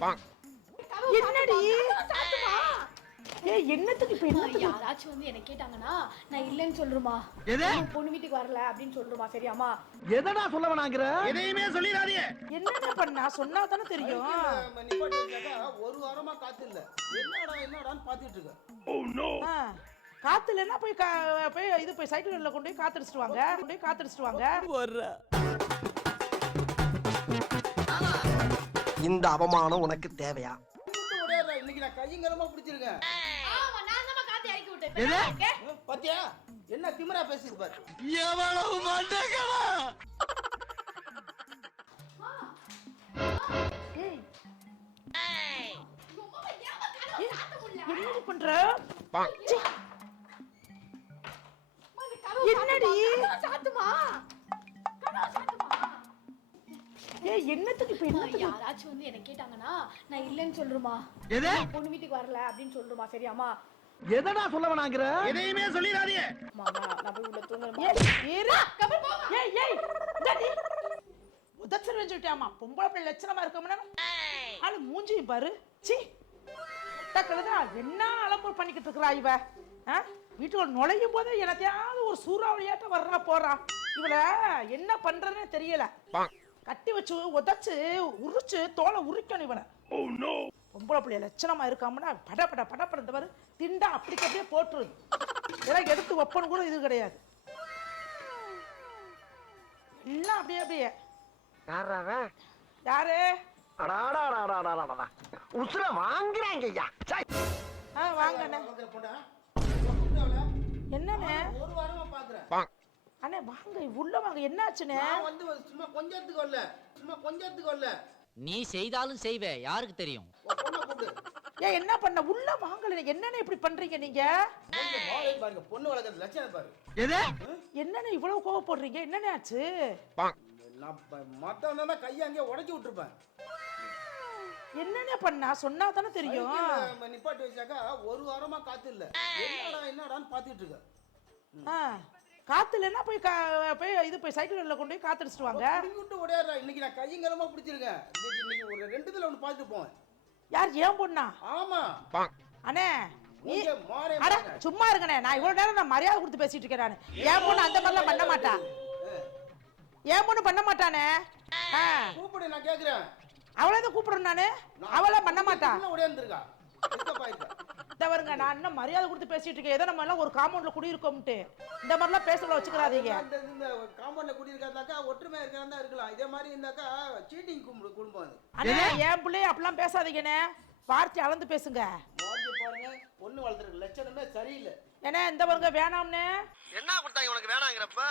என்னடி ஏய் என்னத்துக்கு இப்ப என்ன யாராச்சும் வந்து என்ன கேட்டாங்கன்னா நான் இல்லன்னு சொல்றேமா. பொண்ணு வீட்டுக்கு வரல அப்படின்னு சொல்றேமா. சரியாமா? எதடா சொல்ல வேணாங்கற? எதையுமே சொல்லிராதீங்க. என்னடா பண்ணா சொன்னா தானே தெரியும். நிப்பாட்டி வச்சாக்கா ஒரு வாரமா காத்து இல்ல. என்னடான்னு பாத்துட்டு இருக்க. Oh no. காத்து இல்லனா போய் சைக்கிள்ல கொண்டு போய் காத்துடிச்சிட்டு வாங்க. வர்ற. இந்த அவமானம் உனக்கு தேவையா? இன்னைக்கு நான் கையங்கலமா பிடிச்சிருக்கேன். ஆமா நான் தான் காத்து இறக்கி விட்டேன். பாத்தியா? என்ன திமிரா பேசிட்டு பாரு. எவ்வளவு மண்டகடா. ஏய் என்னடி பண்ற? என்னடி சாத்துமா? ஏய் என்னத்துக்கு இப்ப என்ன? யாராச்சும் வந்து என்ன கேட்டாங்கன்னா நான் இல்லன்னு சொல்றேமா. பொண்ணு வீட்டுக்கு வரல அப்படின்னு சொல்றேமா. சரியாமா? எதடா சொல்ல வேணாங்கற? எதையுமே சொல்லிராதீங்க. மாமா நான் போய் உள்ள தூங்குறேன். ஏய் டடி உதச்சற சொல்லிட்டாமா. பொம்பளை பிள்ளை லட்சணமா இருக்கோம்னா ஆளு மூஞ்சி பாரு. சீ டக்கலதா என்ன அலம்பு பண்ணிக்கிட்டு இருக்கறா இவ? வீட்டுக்குள்ள நுழையும் போதே எனத்தையாவது ஒரு சூறாவளியாட்ட வர்றா போறா. இவள என்ன பண்றதுனே தெரியல. கட்டி வச்சு உதச்சு உரிச்சு தோலை உரிக்கணும் இவனை. பொம்பளை பிள்ளைய லட்சணமா இருக்காமனா பட இந்த மாதிரி திண்டா அப்படியே போட்டுருது. இதெல்லாம் எடுத்து வைப்பன்னு கூட இது கிடையாது. எல்லாம் அப்படியே யாரு உசுர வாங்குறாங்கய்யா. வாங்கண்ணே. என்னண்ணே? ஒரு வாரமா பாக்குறேன். அண்ணே வாங்க உள்ள வாங்க. என்னாச்சுண்ணே? நான் வந்து சும்மா கொஞ்சத்துக்கு வரல. நீ செய்தாலும் செய்வே, யாருக்கு தெரியும்? ஏன் என்ன பண்ண? உள்ள வாங்கல. என்னண்ணே இப்படி பண்றீங்க நீங்க? பாருங்க பொண்ணு வளர்க்கறது லட்சணம் பாரு. என்னண்ணே இவ்வளவு கோவப்படுறீங்க? என்னண்ணே ஆச்சு? நான் மத்தவன கையை அங்கே உடைச்சு விட்டுருப்பேன். என்னண்ணே பண்ணா சொன்னா தானே தெரியும். நிப்பாட்டி வச்சாக்கா ஒரு வாரமா காத்து இல்ல. என்னடான்னு பாத்துட்டு இருக்க. காத்து இல்லனா போய் சைக்கிள்ல கொண்டு போய் காத்துடிச்சிட்டு வாங்க. விட்டு ஓடியாரா. இன்னைக்கு நான் கையங்கலமா பிடிச்சிருக்கேன். இன்னைக்கு ஒரு ரெண்டுல ஒன்னு பாத்துட்டு போவேன். யார் ஏன் பொண்ணா? ஆமா அண்ணே நீ அட சும்மா இருங்கண்ணே. நான் இவ்வளவு நேரம் நான் மரியாதை கொடுத்து பேசிட்டு இருக்கேன். நான் ஏன் பொண்ணு அந்த மாதிரிலாம் பண்ண மாட்டா. ஏன் பொண்ணு பண்ண மாட்டானே. கூப்பிடு நான் கேக்குறேன். அவளதான் கூப்பிடுறேன் நானு. அவளா பண்ண மாட்டா. ஓடியாந்துருக்கா. வருங்க நான் இன்னும் மரியாதை கொடுத்து பேசிட்டு இருக்கேன். ஏதோ நம்ம எல்லாம் ஒரு காம்பவுண்ட்ல குடியிருக்கோம்ட்டு இந்த மாதிரிலாம் பேசல வச்சுக்கிறாதீங்க. இந்த காம்பவுண்ட்ல குடியிருக்காதாக்கா ஒற்றுமையா இருக்கிறதா இருக்கலாம். இதே மாதிரி இருந்தாக்கா சீட்டிங் குடும்பம் அது. அண்ணே என் பிள்ளை அப்படிலாம் பேசாதீங்கண்ணே. வார்த்தை அளந்து பேசுங்க. பாருங்க பொண்ணு வளர்த்துருக்கு லட்சணமே சரியில்லை. ஏன்னா இந்த வருங்க வேணாம்னே. என்ன கொடுத்தாங்க உனக்கு வேணாங்கறப்ப?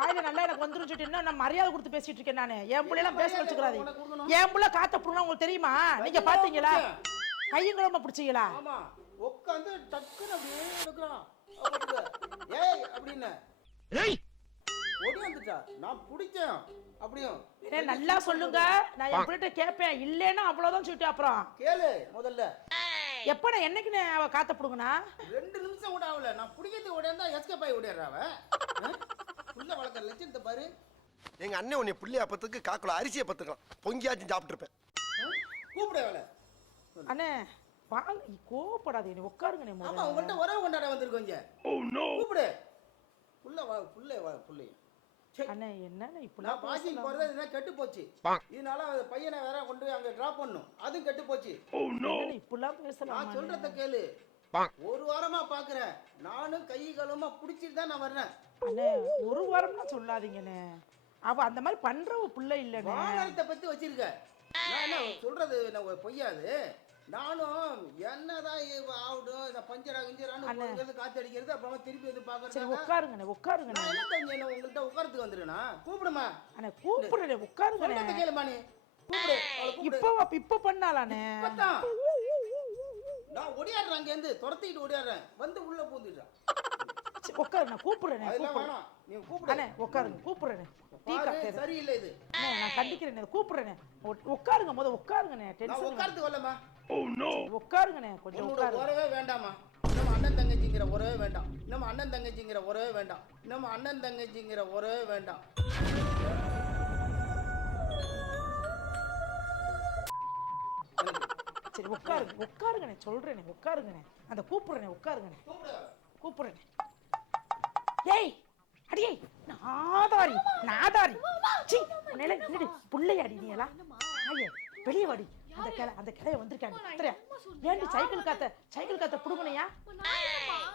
வாயில நல்லா எனக்கு வந்துரும் சொல்லிட்டு இன்னும் நான் மரியாதை கொடுத்து பேசிட்டு இருக்கேன் நானு. என் பிள்ளை எல்லாம் பேச வச்சுக்கிறாதீங்க. என் பிள்ளை காத்த புடுனா உங்களுக்கு தெரியுமா? நீங்க பாத்தீங்களா? கையங்களமா பிடிச்சீங்களா? ஆமா உட்காந்து டக்குன்னு அப்படியே எடுக்கறான். ஏய் அப்படினே ஏய் ஓடியாந்துட்டா. நான் பிடிச்சேன் அப்படியும். நல்லா சொல்லுங்க. நான் என் பிள்ளைட்ட கேட்பேன். இல்லைன்னா அவ்வளவுதான் சொல்லிட்டு அப்புறம் கேளு முதல்ல. எப்ப நான் என்னைக்கு அவ காத்த புடுங்கனா? 2 நிமிஷம் கூட ஆகல. நான் பிடிக்கிறது ஓடியாந்தா எஸ்கேப் ஆகி ஓடியாரா அவ. புள்ள வளர்க்கற லட்சணத்தை பாரு. எங்க அண்ணன் உன்னை புள்ளைய பத்துக்கு காக்குல அரிசியை பத்துக்கலாம். பொங்கியாச்சும் சாப்பிட்டு இருப்பேன். கூப்பிட அவளை. அண்ணே வாங்க கோவப்படாதே. நீ உட்காருங்க. நீ ஆமா உங்கள்ட்ட உறவு கொண்டாட வந்திருக்கோம் இங்க. Oh no. கூப்பிடு. புள்ள. அண்ணே என்னண்ணே இப்படி நான் பாசிங் போறது என்ன கெட்டு போச்சு. இதனால பையனை வேற கொண்டு போய் அங்க டிராப் பண்ணனும். அதுவும் கெட்டு போச்சு. Oh no. இப்படிலாம் பேசலாம். நான் சொல்றத கேளு. ஒரு வாரமா பாக்குறேன். நானும் கை காலமா புடிச்சிட்டு தான் நான் வர்றேன். அண்ணே ஒரு வாரம்னா சொல்லாதீங்கண்ணே. அவ அந்த மாதிரி பண்றவ பிள்ளை இல்லண்ணே. வானரத்தை பத்தி வச்சிருக்க. நான் என்ன சொல்றது பொய்யாது. நானும் என்னதான் ஆவுடும் இந்த பஞ்சரா கிஞ்சரான்னு காத்து அடிக்கிறது. அப்புறமா திருப்பி வந்து பாக்குறேன். உட்காருங்க. நான் என்ன தெரிஞ்சு உங்கள்கிட்ட உட்காரத்துக்கு வந்துருக்கேனா? கூப்பிடுமா. அண்ணே கூப்பிடுறேன். உட்காருங்க. கேளுமா நீ. கூப்பிடு. இப்ப பண்ணாலானே. நான் ஓடியாடுறேன். அங்க இருந்து துரத்திட்டு ஓடியாடுறேன். வந்து உள்ள பூந்துட்டான். உட்காரு. நான் கூப்பிடுறேன். அதெல்லாம் வேணாம். நீ கூப்பிடு. அண்ணே உட்காருங்க. கூப்பிடுறேன். சரியில்லை இது. நான் கண்டிக்கிறேன். கூப்பிடுறேன். உட்காருங்க. உட்காருங்கண்ணே. நான் உட்கார்ந்து வரலமா. Oh no. உட்காருங்கண்ணே. கொஞ்சம் உட்காருங்க. உறவே வேண்டாமா. நம்ம அண்ணன் தங்கச்சிங்கிற உறவே வேண்டாம். நம்ம அண்ணன் தங்கச்சிங்கிற உறவே வேண்டாம். நம்ம அண்ணன் தங்கச்சிங்கிற உறவே வேண்டாம். சரி உட்காருங்கண்ணே சொல்றேனே உட்காருங்கண்ணே அந்த கூப்பிடுறேனே உட்காருங்கண்ணே கூப்பிடுறேனே ஏய் அடியே நாதாரி சீ உன்னையில என்னடி புள்ளையாடி நீ எல்லாம் ஐயே வெளியே வாடி அந்த கிளைய வந்திருக்காங்க கத்துற ஏண்டி சைக்கிள் காத்த புடுங்கனையா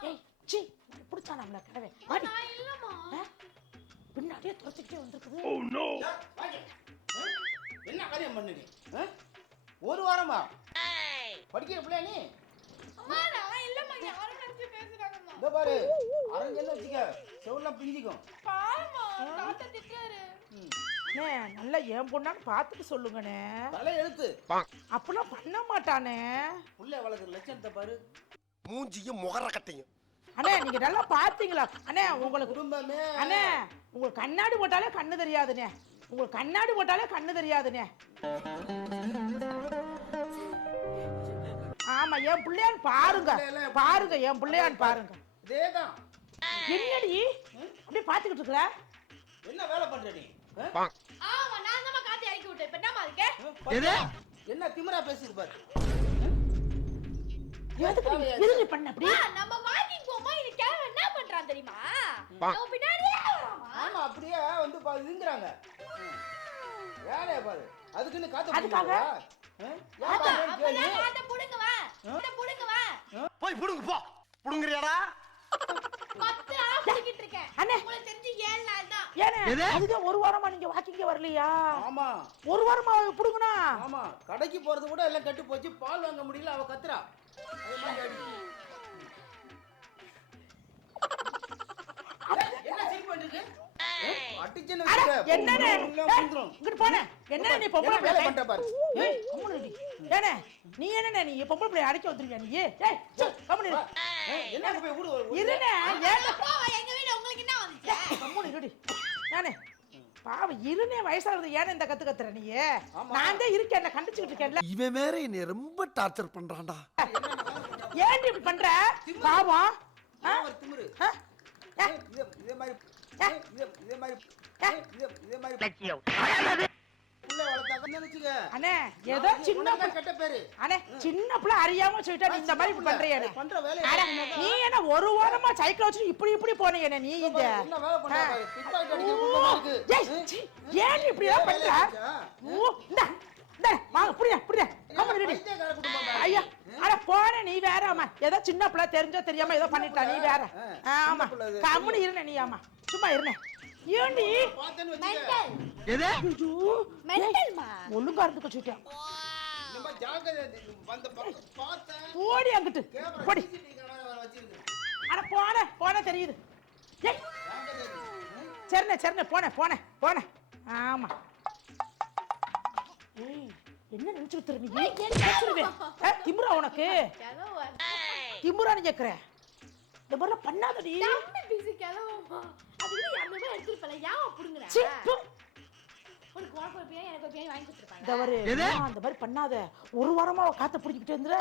ஏய் சீ புடிச்சா நம்மள கிளவே வாடி பின்னாடியே துரத்திக்கிட்டே வந்திருக்குது என்ன காரியம் பண்ணுடி ஒரு வாரமா படிக்கிற பிள்ளை நீ இந்த பாரு அரங்கெல்லாம் வச்சுக்க செவெல்லாம் பிஞ்சிக்கும் நல்லா ஏன் பொண்ணான்னு பார்த்துட்டு சொல்லுங்கண்ணே தலை எழுத்து அப்பெல்லாம் பண்ண மாட்டானே புள்ளை வளர்க்குற லட்சணத்தை பாரு மூஞ்சியும் முகர கட்டையும் அண்ணே நீங்க நல்லா பாத்தீங்களா அண்ணே உங்களுக்கு குடும்பமே அண்ணே உங்களுக்கு கண்ணாடி போட்டாலே கண்ணு தெரியாதுண்ணே உங்களுக்கு கண்ணாடி போட்டாலே கண்ணு தெரியாதுண்ணே ஆமா என் பிள்ளையான்னு பாருங்க என் பிள்ளையான்னு பாருங்க இதேதான் என்னடி அப்படியே பாத்துக்கிட்டு இருக்கல என்ன வேலை பண்ற நீ ஆமா நான் தான் காத்தி இறக்கி விட்டேன் இப்ப என்னமா இருக்கு என்ன திமிரா பேசிட்டு பாரு எதுக்கு பண்ண அப்படி நம்ம வாக்கிங் போமா இது கேவ என்ன பண்றான் தெரியுமா அவ பின்னாடியே வராமா ஆமா அப்படியே வந்து இதுங்கறாங்க வேலைய பாரு அதுக்குன்னு காத்து அதுக்காக காத்த புடுங்க வா போய் புடுங்க போ புடுங்கறியாடா 10 ஆஃப் பண்ணிட்டு இருக்கேன் அண்ணே உங்களுக்கு தெரிஞ்சு 7 நாள் தான் ஏனே அதுக்கு ஒரு வாரமா நீங்க வாக்கிங் வரலையா ஆமா ஒரு வாரமா புடுங்கனா ஆமா கடைக்கு போறது கூட எல்லாம் கட்டி போச்சு பால் வாங்க முடியல அவ கத்துறா என்ன சீன் பண்ணிருக்கு அடிச்சன என்னனே இங்க போனே என்ன நீ பொம்பளை வேலை பண்ற பாரு ஏய் கம்முனு ஏனே நீ என்னனே நீ பொம்பளை பிள்ளை அடிக்க வந்திருக்கியா நீ ஏய் கம்முனு என்ன போய் ஊடு இருனே ஏன் போ எங்க வீட்ல உங்களுக்கு என்ன வந்துச்சு கம்முனு இருடி நானே பாவம் இருனே வயசானது ஏனே இந்த கத்துற நீ நான் தான் இருக்கேன் என்ன கண்டிச்சிட்டு இருக்கேன்ல இவன் வேற என்னை ரொம்ப டார்ச்சர் பண்றான்டா ஏன் இப்படி பண்ற பாவம் ஒரு திமிரு இதே மாதிரி புள்ள வளர்த்தாங்க நினைச்சுக்க அண்ணே ஏதோ சின்ன கெட்ட பேரு அண்ணே சின்ன பிள்ளை அறியாம சொல்லிட்டா நீ இந்த மாதிரி பண்றியே பண்ற வேலைய நீ என்ன ஒரு வாரமா சைக்கிள் வச்சு இப்படி போனே நீ இந்த என்ன வேலை பண்ற பாரு பிக்பாக்கெட் அடிக்கிற கும்பமா இருக்கு ஏன் இப்படி எல்லாம் பண்ற இந்த வாங்க புடியா கம்மி ரெடி பைத்தியக்கார குடும்பம் பாரு ஐயா அட போனே நீ வேற ஆமா ஏதோ சின்ன பிள்ளை தெரிஞ்சோ தெரியாம ஏதோ பண்ணிட்டா நீ வேற ஆமா கம்முனு இருனே நீ ஆமா சும்மா இருனே ஏண்டி பாத்தேன்னு வெச்சுக்க எது மெண்டல்மா ஒழுங்கா இருந்துக்க சொல்லிட்டேன் நம்ம ஜாக்கிரதை வந்த பக்கம் பார்த்தேன் போடி அங்கிட்டு போடி கேமரா வச்சிருக்கு அட போன தெரியுது ஏய் சரிண்ணே போனே ஆமா ஏய் என்ன நினைச்சுட்டு நீ பேசுறேன் திமுறா உனக்கு திமுறான்னு கேக்குறேன் இந்த மாதிரிலாம் பண்ணாதடி தம்பி பிசி கேளவுமா அதுக்கு யாருமே எடுத்துப்பல ஏன் புடுங்கற சீ, பு. உனக்கு உனக்கு ஒரு பிரியாணி எனக்கு ஒரு பிரியாணி வாங்கி கொடுத்துருப்பாங்க இந்த மாதிரி பண்ணாத ஒரு வாரமா காத்த புடிக்கிட்டு இருந்துற